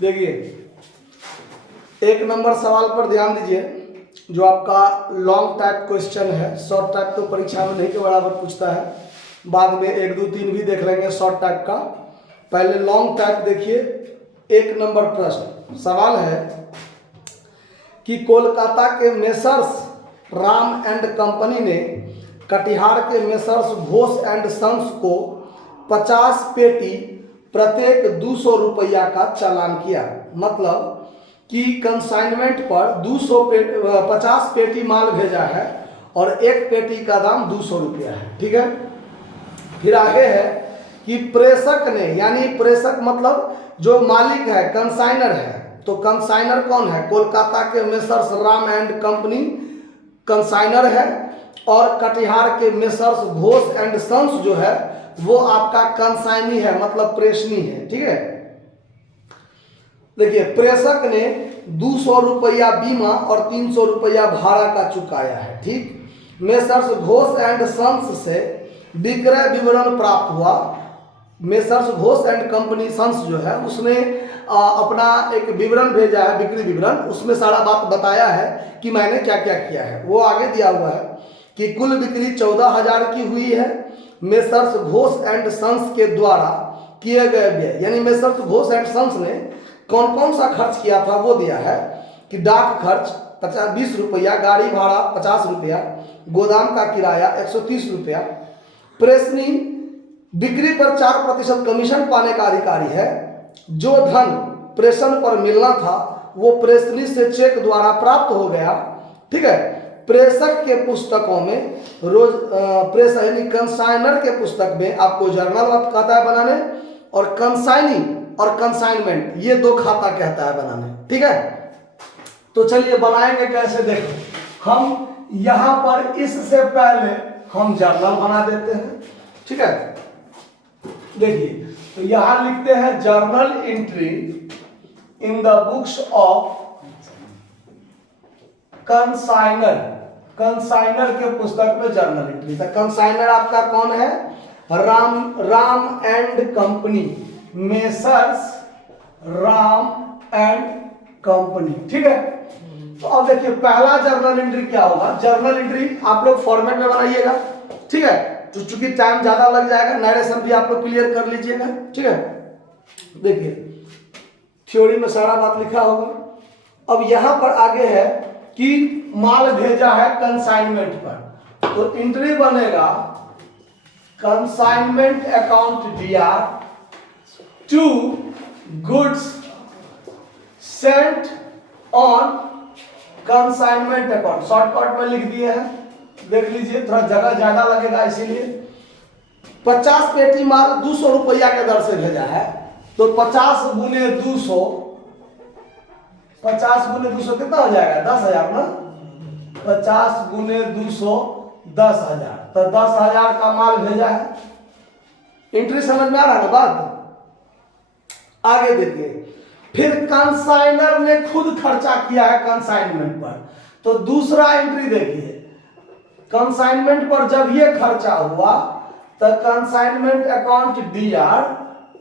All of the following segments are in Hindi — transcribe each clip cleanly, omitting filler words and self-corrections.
देखिए, एक नंबर सवाल पर ध्यान दीजिए, जो आपका लॉन्ग टाइप क्वेश्चन है। शॉर्ट टाइप तो परीक्षा में नहीं के बराबर पूछता है, बाद में 1, 2, 3 भी देख लेंगे शॉर्ट टाइप का। पहले लॉन्ग टाइप देखिए। एक नंबर प्रश्न सवाल है कि कोलकाता के मेसर्स राम एंड कंपनी ने कटिहार के मेसर्स घोष एंड सन्स को 50 पेटी प्रत्येक 200 रुपया का चालान किया। मतलब कि कंसाइनमेंट पर 50 पेटी माल भेजा है और एक पेटी का दाम 200 रुपया है। ठीक है। फिर आगे है कि प्रेषक ने, यानी प्रेषक मतलब जो मालिक है, कंसाइनर है, तो कंसाइनर कौन है? कोलकाता के messrs Ram and company consignor है, और कटिहार के मेसर्स घोष एंड सन्स जो है वो आपका कंसाइनी है, मतलब प्रेषणी है। ठीक है। देखिए, प्रेषक ने 200 रुपया बीमा और 300 रुपया भाड़ा का चुकाया है। ठीक। मेसर्स घोष एंड सन्स से विक्रय विवरण प्राप्त हुआ। Messrs Ghosh and company sons जो है उसने अपना एक विवरण भेजा है, बिक्री विवरण। उसमें सारा बात बताया है कि मैंने क्या क्या किया है। वो आगे दिया हुआ है कि कुल बिक्री 14,000 की हुई है। मेसर्स घोष एंड सन्स के द्वारा किए गए व्यय, यानी मेसर्स घोष एंड सन्स ने कौन कौन सा खर्च किया था वो दिया है कि डाक खर्च 20 रुपया, गाड़ी भाड़ा 50 रुपया, गोदाम का किराया 130 रुपया। प्रेषणी बिक्री पर 4% कमीशन पाने का अधिकारी है। जो धन प्रेषण पर मिलना था वो प्रेषणी से चेक द्वारा प्राप्त हो गया। ठीक है। प्रेषक के पुस्तकों में रोज प्रेषक यानी कंसाइनर के पुस्तक में आपको जर्नल कहता है बनाने, और कंसाइनी और कंसाइनमेंट ये 2 खाता कहता है बनाने। ठीक है। तो चलिए बनाएंगे कैसे, देखो। हम यहां पर इससे पहले हम जर्नल बना देते हैं। ठीक है। देखिए, तो यहां लिखते हैं journal entry in the books of consignor. Consignor के पुस्तक में जर्नल एंट्री। तो कंसाइनर आपका कौन है? Ram and company, messrs Ram and company. ठीक है। तो अब देखिए, पहला जर्नल एंट्री क्या होगा? जर्नल एंट्री आप लोग फॉर्मेट में बनाइएगा। ठीक है। तो चूंकि टाइम ज्यादा लग जाएगा, नरेशन भी आप लोग क्लियर कर लीजिएगा। ठीक है। देखिए, थ्योरी में सारा बात लिखा होगा। अब यहां पर आगे है कि माल भेजा है कंसाइनमेंट पर, तो एंट्री बनेगा कंसाइनमेंट अकाउंट दिया to goods sent on consignment account. Shortcut में लिख दिए हैं, देख लीजिए, थोड़ा जगह ज्यादा लगेगा इसीलिए। 50 पेटी माल 200 रुपया के दर से भेजा है, तो 50 गुने 200, 50 गुने 200 कितना हो जाएगा? 10,000 ना। 50 गुने 200 10,000, तो 10,000 का माल भेजा है। एंट्री समझ में आ रहा है ना बात? आगे देखिए, फिर कंसाइनर ने खुद खर्चा किया है कंसाइनमेंट पर, तो दूसरा एंट्री देखिए, कंसाइनमेंट पर जब ये खर्चा हुआ तो consignment account DR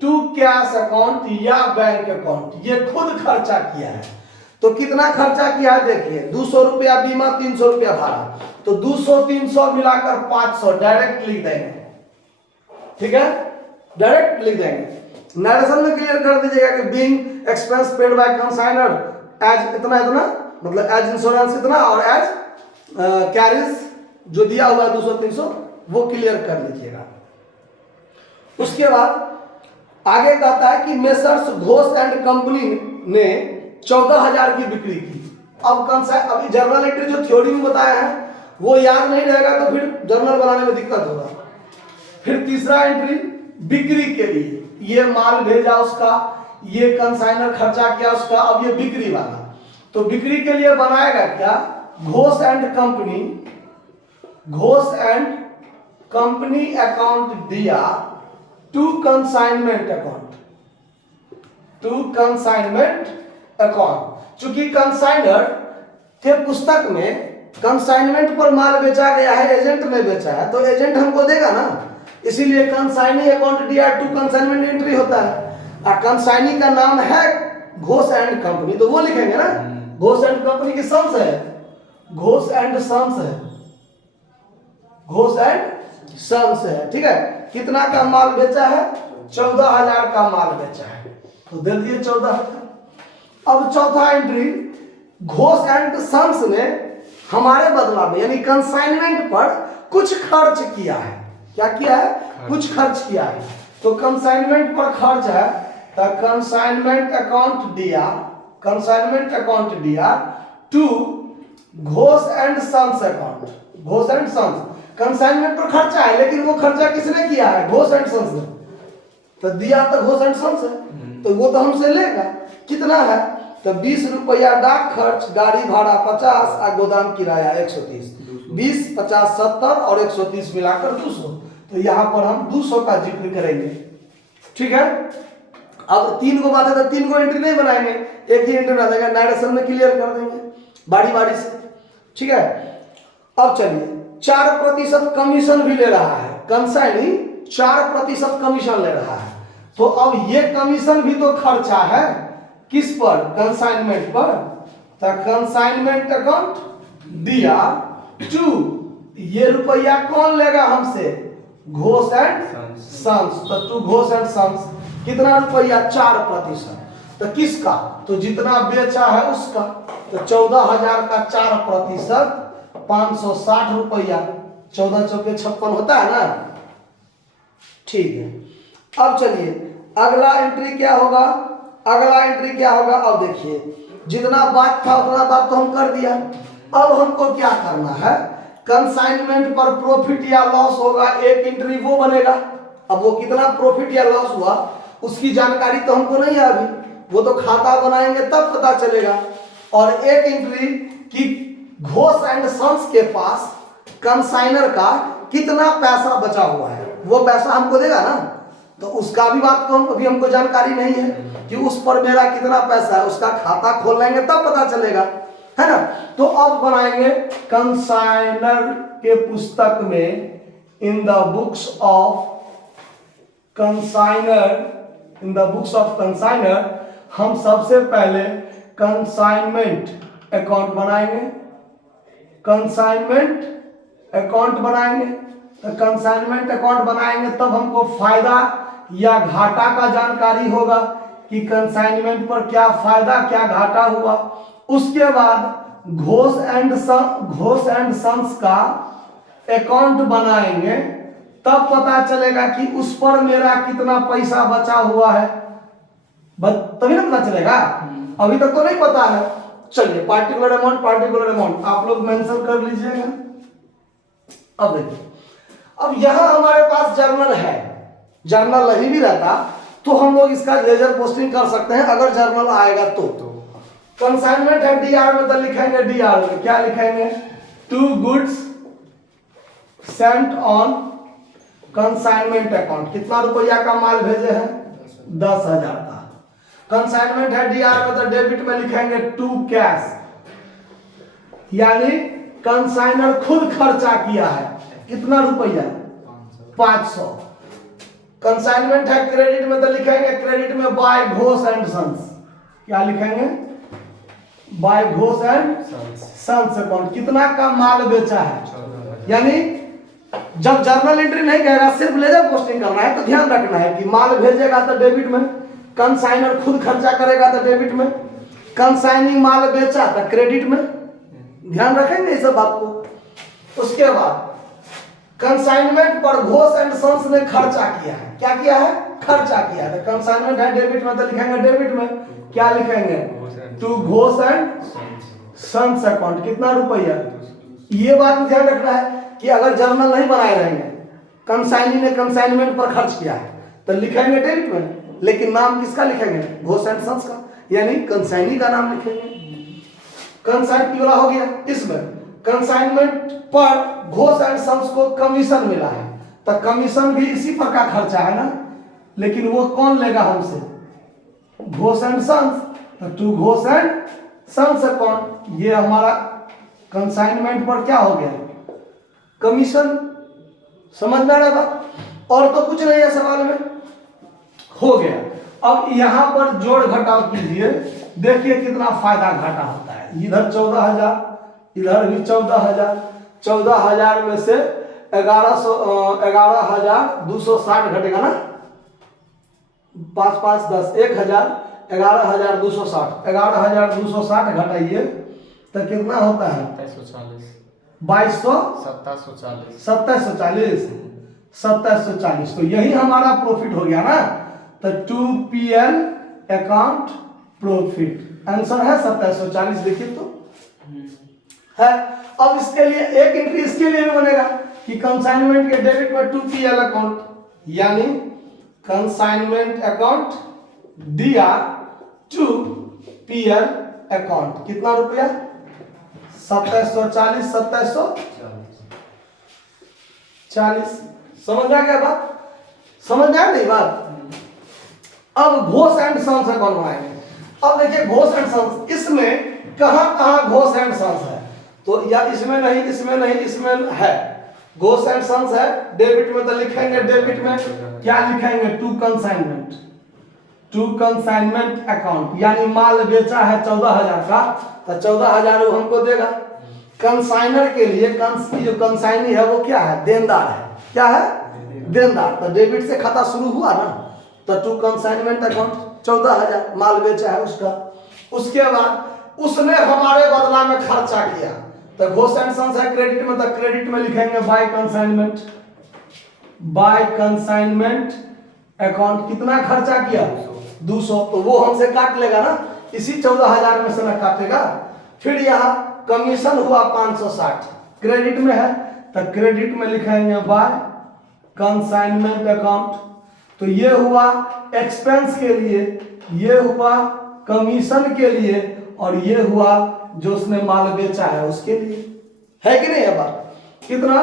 to cash account या बैंक अकाउंट, ये खुद खर्चा किया है। तो कितना खर्चा किया है देखिए, 200 रुपया बीमा, 300 रुपया भाड़ा, तो 200 300 मिलाकर 500 डायरेक्ट लिख देंगे। ठीक है, डायरेक्ट लिख देंगे। नरेशन में क्लियर कर दीजिएगा कि being expense paid by consignor as इतना इतना, मतलब एज इंश्योरेंस इतना, और एज कैरिज जो दिया हुआ है 200 300 वो क्लियर कर लीजिएगा। उसके बाद आगे कहता है कि मेसर्स घोष एंड कंपनी ने 14,000 की बिक्री की। अब अभी जर्नल एंट्री जो थ्योरी में बताया है वो याद नहीं रहेगा तो फिर जर्नल बनाने में दिक्कत होगा। फिर तीसरा एंट्री बिक्री के लिए, ये माल भेजा उसका, ये कंसाइनर खर्चा किया उसका, अब ये बिक्री वाला, तो बिक्री के लिए बनाएगा क्या? घोष एंड कंपनी अकाउंट दिया टू कंसाइनमेंट अकाउंट। चूंकि कंसाइनर के पुस्तक में कंसाइनमेंट पर माल बेचा गया है, एजेंट ने बेचा है, तो एजेंट हमको देगा ना, इसीलिए कंसाइनी अकाउंट दिया टू कंसाइनमेंट एंट्री होता है। और कंसाइनी का नाम है घोष एंड कंपनी, तो वो लिखेंगे ना, घोष एंड कंपनी की सम्स है, घोष एंड सम्स है, घोष एंड सम्स है, ठीक है। कितना का माल बेचा है? 14,000 का माल बेचा है, तो दे दिए 14,000। अब चौथा एंट्री, घोष एंड सम्स ने हमारे बदला में यानी कंसाइनमेंट पर कुछ खर्च किया है। क्या किया है? कुछ खर्च किया है। तो कंसाइनमेंट पर खर्च है, तो कंसाइनमेंट अकाउंट दिया, कंसाइनमेंट अकाउंट दिया to Ghosh and sons account, Ghosh and sons. Consignment पर खर्चा है, लेकिन वो खर्चा किसने किया है? घोष एंड सम्स ने। तो दिया तो घोष एंड सम्स है, तो वो तो हमसे लेगा। कितना है? तो 20 रुपया डाक खर्च, गाड़ी भाड़ा 50 और गोदाम किराया 130, 20, 50, 70 और 130 मिलाकर 200। तो यहाँ पर हम 200 का जिक्र करेंगे, ठीक है। अब 3 को बात है तो 3 को एंट्री नहीं बनाएंगे, एक ही एंट्री बना देंगे, नरेशन में क्लियर कर देंगे बारी बारी से, ठीक है। अब चलिए 4% कमीशन भी ले रहा है, कंसाइनी 4% कमीशन ले रहा है। तो अब ये कमीशन भी तो खर्चा है, किस पर? कंसाइनमेंट पर। तो कंसाइनमेंट अकाउंट दिया टू, ये रुपया कौन लेगा हमसे? Ghosh and sums. तो टू घोष एंड सम्स कितना रुपया? 4%। तो किसका? तो जितना बेचा है उसका। तो 14,000 का 4%, 560 रुपया, 14 चौके 56 होता है ना, ठीक है। अब चलिए अगला एंट्री क्या होगा? अगला एंट्री क्या होगा? अब देखिए, जितना बात था उतना बात तो हम कर दिया। अब हमको क्या करना है? कंसाइनमेंट पर प्रॉफिट या लॉस होगा, एक एंट्री वो बनेगा। अब वो कितना प्रॉफिट या लॉस हुआ उसकी जानकारी तो हमको नहीं है अभी, वो तो खाता बनाएंगे तब पता चलेगा। और एक एंट्री कि घोष एंड सन्स के पास कंसाइनर का कितना पैसा बचा हुआ है, वो पैसा हमको देगा ना, तो उसका भी बात को अभी हमको जानकारी नहीं है कि उस पर मेरा कितना पैसा है, उसका खाता खोल लेंगे तब पता चलेगा, है ना। तो अब बनाएंगे कंसाइनर के पुस्तक में, in the books of consignor, in the books of consignor हम सबसे पहले कंसाइनमेंट अकाउंट बनाएंगे, कंसाइनमेंट अकाउंट बनाएंगे। तो कंसाइनमेंट अकाउंट बनाएंगे तब हमको फायदा या घाटा का जानकारी होगा कि कंसाइनमेंट पर क्या फायदा क्या घाटा हुआ। उसके बाद घोष एंड सन्स का अकाउंट बनाएंगे, तब पता चलेगा कि उस पर मेरा कितना पैसा बचा हुआ है, तभी ना पता चलेगा, अभी तक तो नहीं पता है। चलिए पार्टिकुलर अमाउंट आप लोग मेंशन कर लीजिएगा। अब देखिए, अब यहां हमारे पास जर्नल है, जर्नल नहीं भी रहता तो हम लोग इसका लेजर पोस्टिंग कर सकते हैं अगर जर्नल आएगा तो। कंसाइनमेंट है डीआर में, तो लिखेंगे डीआर में क्या लिखेंगे? To goods sent on consignment account. कितना रुपया का माल भेजे हैं? 10,000 का। कंसाइनमेंट है डीआर में, तो डेबिट में लिखेंगे टू कैश, यानी कंसाइनर खुद खर्चा किया है। कितना रुपया? 500। कंसाइनमेंट है क्रेडिट में, तो लिखेंगे क्रेडिट में बाय घोष एंड सन्स। क्या लिखेंगे? By Ghosh and sons account. कितना का माल बेचा है, यानी जब जर्नल एंट्री नहीं कहेगा, सिर्फ लेजर पोस्टिंग करना है, तो ध्यान रखना है कि माल भेजेगा तो डेबिट में, कंसाइनर खुद खर्चा करेगा तो डेबिट में, कंसाइनिंग माल बेचा तो क्रेडिट में। ध्यान रखेंगे इस बात को। उसके बाद कंसाइनमेंट पर घोष एंड सन्स ने खर्चा किया है। क्या किया है? खर्चा किया है। कंसाइनमेंट है डेबिट में, तो लिखेंगे डेबिट में क्या लिखेंगे? To Ghosh and sons account. कितना रुपया? ये बात ध्यान रखना है कि अगर जर्नल नहीं बनाए रहेंगे, कंसाइनी ने कंसाइनमेंट पर खर्च किया है तो लिखेंगे डेबिट में, लेकिन नाम किसका लिखेंगे? घोष एंड सन्स का, यानी कंसाइनी का नाम लिखेंगे। कंसाइन वाला हो गया। इसमें कंसाइनमेंट पर घोष एंड सन्स को कमीशन मिला है, तो कमीशन भी इसी पर का खर्चा है ना, लेकिन वो कौन लेगा हमसे? Ghosh and sons. तो to Ghosh and sons account, ये हमारा कंसाइनमेंट पर क्या हो गया? कमीशन। समझ में आ रहा है बात? और तो कुछ नहीं है सवाल में, हो गया। अब यहाँ पर जोड़ घटाव कीजिए, देखिए कितना फायदा घाटा होता है। इधर 14,000, इधर भी 14,000, 14,000 में से 11,260 घटेगा ना, 5 5 10 1,000, 11,260, 11,260 घटाइए तो कितना होता है? 2740, 2740। तो यही हमारा प्रॉफिट हो गया ना। तो 2PL अकाउंट प्रॉफिट आंसर है 2740। देखिए तो है। अब इसके लिए एक एंट्री इसके लिए भी बनेगा कि कंसाइनमेंट के डेबिट में 2PL अकाउंट, यानी कंसाइनमेंट अकाउंट दिया 2PL अकाउंट, कितना रुपया? 2740, 2740। समझ आ गया बात? समझ में आ गई बात? अब घोष एंड सन्स अकाउंट बनाएंगे। अब देखिए घोष एंड सन्स, इसमें कहां कहां घोष एंड सन्स है? तो या इसमें नहीं, इसमें नहीं, इसमें है। घोष एंड सन्स है। डेबिट में तो लिखेंगे, डेबिट में क्या लिखेंगे? टू कंसाइनमेंट अकाउंट, यानी माल बेचा है 14,000 का, तो 14,000 वो हमको देगा। कंसाइनर के लिए जो कंसाइनी है वो क्या है? देनदार है। क्या है? देनदार। तो डेबिट से खाता शुरू हुआ ना, तो टू कंसाइनमेंट अकाउंट 14,000 माल बेचा है उसका। उसके बाद उसने हमारे बदला में खर्चा किया, तो घोष एंड सन्स है क्रेडिट में, तो क्रेडिट में लिखेंगे बाय कंसाइनमेंट अकाउंट। कितना खर्चा किया? 200। तो वो हमसे काट लेगा ना, इसी 14,000 में से ना काटेगा। फिर यहाँ कमीशन हुआ 560, क्रेडिट में है, तो क्रेडिट में लिखेंगे बाय कंसाइनमेंट अकाउंट। तो ये हुआ एक्सपेंस के लिए, ये हुआ कमीशन के लिए, और ये हुआ जो उसने माल बेचा है उसके लिए। है कि नहीं? अब कितना?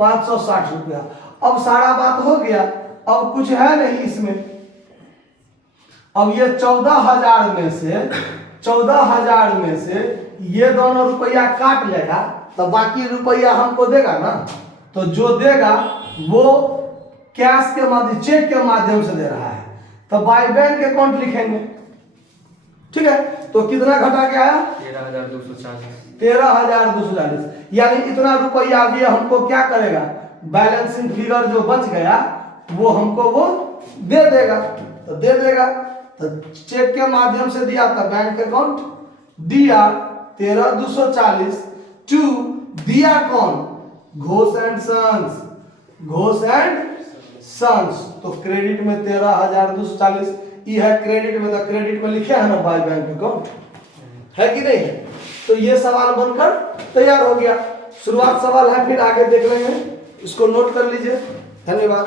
560 रुपया। अब सारा बात हो गया, अब कुछ है नहीं इसमें। अब ये 14,000 में से ये दोनों रुपया काट लेगा, तो बाकी रुपया हमको देगा ना। तो जो देगा वो कैश के माध्यम, चेक के माध्यम से दे रहा है, तो बाय बैंक अकाउंट लिखेंगे। ठीक है। तो कितना घटा के आया? 13,240। यानी इतना रुपया भी हमको क्या करेगा? बैलेंसिंग फिगर जो बच गया वो हमको वो दे देगा। तो दे देगा, तो चेक के माध्यम से दिया था, बैंक अकाउंट दिया 13,240 टू दिया कौन? Ghosh and sons. तो क्रेडिट में 13,240 ये है क्रेडिट में, तो क्रेडिट में लिखे है ना बाय बैंक अकाउंट, है कि नहीं है? तो ये सवाल बनकर तैयार हो गया। शुरुआत सवाल है, फिर आगे देख लेंगे। इसको नोट कर लीजिए। धन्यवाद।